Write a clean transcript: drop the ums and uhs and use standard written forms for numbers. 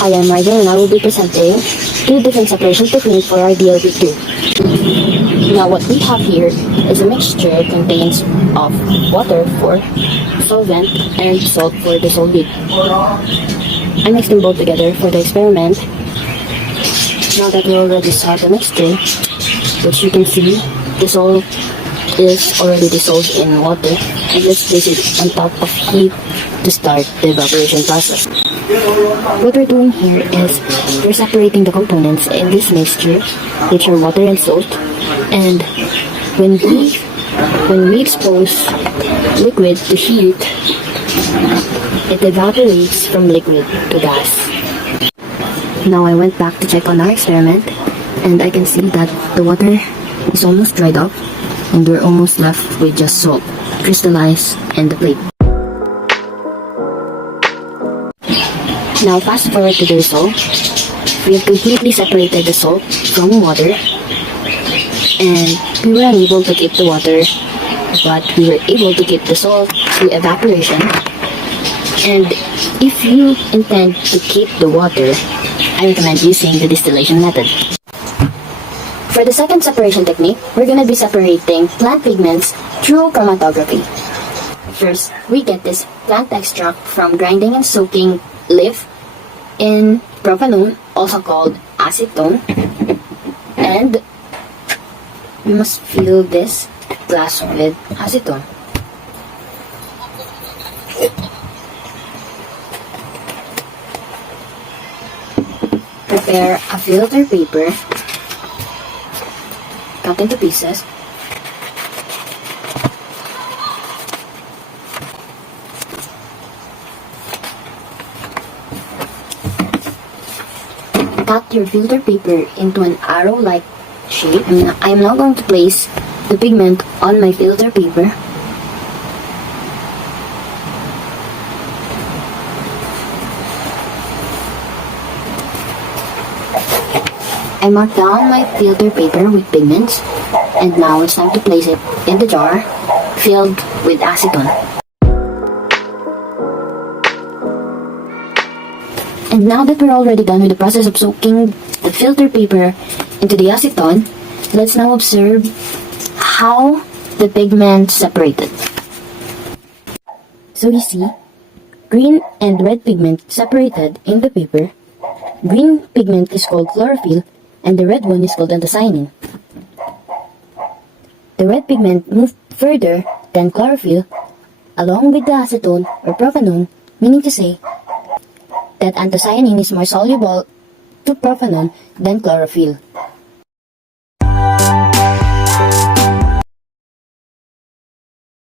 I am Marvin and I will be presenting two different separation techniques for our DLP2. Now what we have here is a mixture contains of water for solvent and salt for the solid. I mixed them both together for the experiment. Now that we already saw the mixture, which you can see, this all is already dissolved in water, and let's place it on top of heat to start the evaporation process. What we're doing here is we're separating the components in this mixture, which are water and salt, and when we expose liquid to heat, it evaporates from liquid to gas. Now I went back to check on our experiment, and I can see that the water is almost dried up, and we're almost left with just salt, crystallized, and the plate. Now fast forward to the result. We have completely separated the salt from water, and we were unable to keep the water, but we were able to keep the salt through evaporation. And if you intend to keep the water, I recommend using the distillation method. For the second separation technique, we're going to be separating plant pigments through chromatography. First, we get this plant extract from grinding and soaking leaf in propanone, also called acetone, and we must fill this glass with acetone. Prepare a filter paper, cut into pieces. Cut your filter paper into an arrow-like shape. I am now going to place the pigment on my filter paper. I mark down my filter paper with pigments, and now it's time to place it in the jar filled with acetone. And now that we're already done with the process of soaking the filter paper into the acetone, let's now observe how the pigment separated. So you see, green and red pigment separated in the paper. Green pigment is called chlorophyll, and the red one is called anthocyanin. The red pigment moved further than chlorophyll along with the acetone or propanone, meaning to say that anthocyanin is more soluble to propanone than chlorophyll.